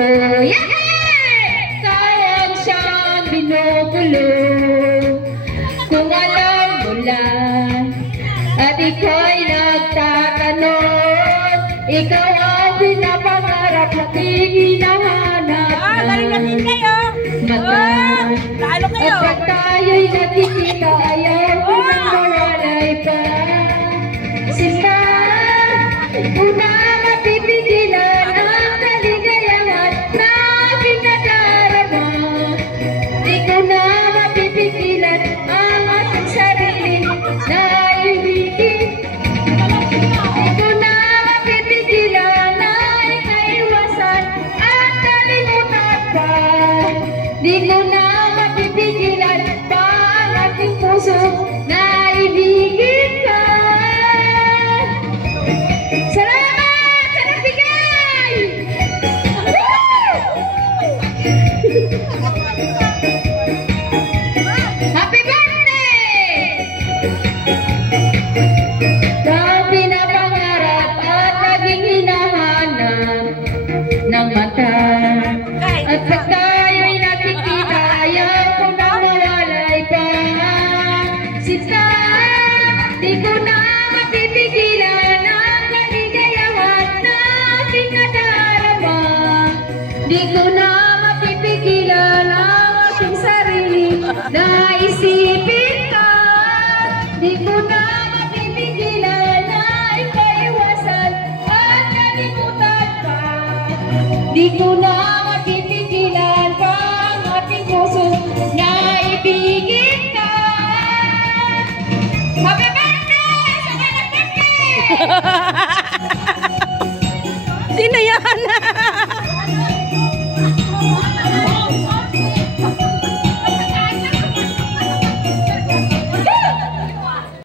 Kuya sayang siyang binubulo. Kung alam mo lang at ikaw'y nagtatanong, ikaw ang pinapangarap na hinahanap ng mata. At pag tayo'y nakikita, ayaw ko nang mawalay pa. Sinta, kung na mapipigilan ang kaligayahan na pinadarama, di ko na mapipigilan ang ating sarili na ibigin. Di ko na mapipigilan na ikaiwasan at kalimutan pa. Di ko na mapipigilan pa ang ating puso na ibigin ka. Salamat sa nagbigay! Happy birthday! Ang pinapangarap at naging hinahanap ng mata. At pag tayo'y nakikita, ayaw ko nang mawalay pa. Sinta, di ko na mapipigilan ang kaligayahan na aking nadarama. Di ko na mapipigilan ang aking sarili na isipin ka. Di ko na mapipigilan na ikaiwasan at kalimutan pa. Di ko na